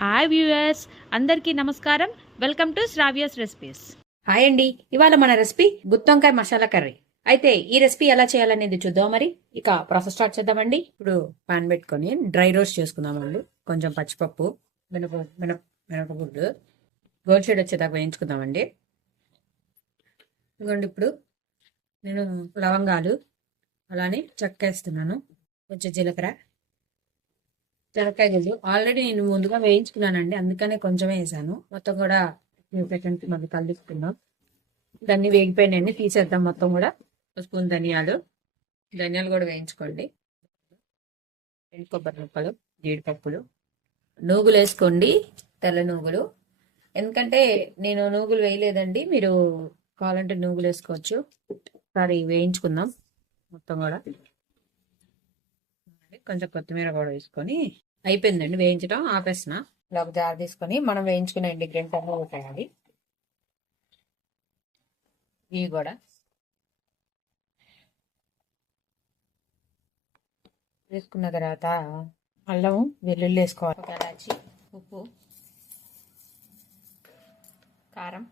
Hi viewers అందరికీ నమస్కారం. Welcome to Shravya's recipes hi అండి ఇవాళ మన రెసిపీ గుత్తొంకాయ మసాలా కర్రీ. అయితే ఈ రెసిపీ ఎలా చేయాలనేది చూద్దాం మరి. ఇక ప్రాసెస్ స్టార్ట్ చేద్దామండి ఇప్పుడు పాన్ పెట్టుకొని డ్రై రోస్ట్ చేసుకుందామండి కొంచెం పచ్చిపప్పు మినప మినప మినపగుడ్డు గోల్డ్ షేడ్ వచ్చేదాకా వేయించుకుందామండి ఇదిగోండి ఇప్పుడు నేను లవంగాలు అలానే చెక్క వేస్తున్నాను. కొంచెం జీలకర్ర జీలకాయ గుడ్డు ఆల్రెడీ నేను ముందుగా వేయించుకున్నానండి అందుకనే కొంచెం వేసాను. మొత్తం కూడా సెకండ్ మళ్ళీ కలుపుకుందాం. దాన్ని వేగిపోయినాయండి తీసేద్దాం మొత్తం కూడా. ఒక స్పూన్ ధనియాలు ధనియాలు కూడా వేయించుకోండి. ఎండు కొబ్బరి ముక్కలు జీడిపప్పులు. నూగులు వేసుకోండి తెల్ల నూగులు. ఎందుకంటే నేను నూగులు వేయలేదండి మీరు కావాలంటే నూగులు వేసుకోవచ్చు. ఒకసారి వేయించుకుందాం మొత్తం కూడా. కొంచెం కొత్తిమీర కూడా వేసుకొని అయిపోయిందండి. వేయించడం ఆపేసిన ఇలా ఒక జార్ తీసుకొని మనం వేయించుకునే ఇంగ్రీడియంట్ అన్నీ ఉంటాయండి ఇవి కూడా. వేసుకున్న తర్వాత అల్లం వెల్లుల్లి వేసుకోవాలి. ఒక ఇలాచి ఉప్పు కారం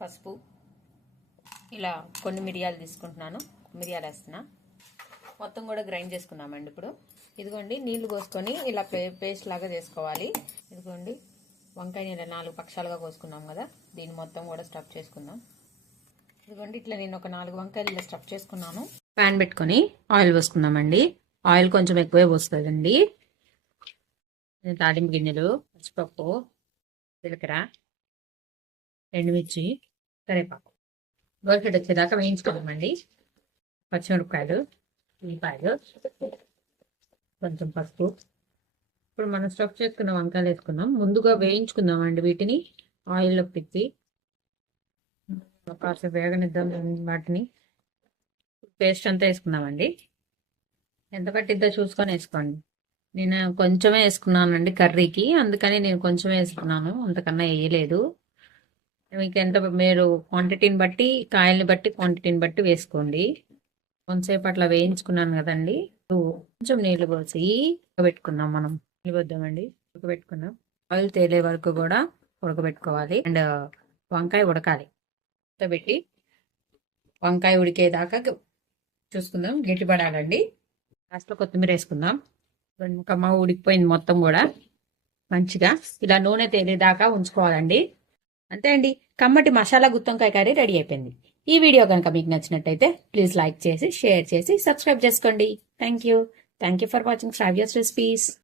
పసుపు. ఇలా కొన్ని మిరియాలు తీసుకుంటున్నాను. మిరియాలు వేస్తున్నా. మొత్తం కూడా గ్రైండ్ చేసుకున్నామండి ఇప్పుడు. ఇదిగోండి నీళ్ళు పోసుకొని ఇలా పేస్ట్ లాగా చేసుకోవాలి. ఇదిగోండి వంకాయ ఇలా నాలుగు పక్షాలుగా కోసుకున్నాం కదా. దీన్ని మొత్తం కూడా స్టఫ్ చేసుకుందాం. ఇదిగోండి ఇట్లా నేను ఒక నాలుగు వంకాయలు ఇలా స్టఫ్ చేసుకున్నాను. ప్యాన్ పెట్టుకొని ఆయిల్ పోసుకుందామండి. ఆయిల్ కొంచెం ఎక్కువే పోస్తుందండి. తాలింపు గిన్నెలు పచ్చిపప్పు జీలకర్ర ఎండుమిర్చి కరివేపాకు. గోల్ఫెడ్ వచ్చేదాకా వేయించుకోదామండి పచ్చిమిరపకాయలు ఉల్లిపాయలు కొంచెం పసుపు. ఇప్పుడు మనం స్టఫ్ చేసుకున్న వంకాయలు వేసుకుందాం ముందుగా వేయించుకుందాం అండి వీటిని. ఆయిల్లో పిచ్చి కాసేపు వేగనిద్దాం వాటిని. పేస్ట్ అంతా వేసుకుందామండి. ఎంత పట్టిద్దో చూసుకొని వేసుకోండి. నేను కొంచెమే వేసుకున్నానండి కర్రీకి. అందుకని నేను కొంచెమే వేసుకున్నాను. అంతకన్నా వేయలేదు. మీకు ఎంత మీరు క్వాంటిటీని బట్టి కాయల్ని బట్టి క్వాంటిటీని బట్టి వేసుకోండి. కొంతసేపు అట్లా వేయించుకున్నాను కదండి. కొంచెం నీళ్ళు పోసి ఉడకబెట్టుకుందాం మనం. నీళ్ళు పోద్దామండి. ఉడకబెట్టుకుందాం ఆయిల్ తేలే వరకు కూడా ఉడకబెట్టుకోవాలి. అండ్ వంకాయ ఉడకాలి. ఉడకబెట్టి వంకాయ ఉడికేదాకా చూసుకుందాం. గట్టి పడాలండి. లాస్ట్లో కొత్తిమీర వేసుకుందాం. కమ్మ ఉడికిపోయింది మొత్తం కూడా. మంచిగా. ఇలా నూనె తేలేదాకా ఉంచుకోవాలండి. అంతే అండి. కమ్మటి మసాలా గుత్తొంకాయ కర్రీ రెడీ అయిపోయింది. ఈ వీడియో కనుక మీకు నచ్చినట్టయితే ప్లీజ్ లైక్ చేసి షేర్ చేసి సబ్స్క్రైబ్ చేసుకోండి. Thank you thank you for watching Shravya's recipes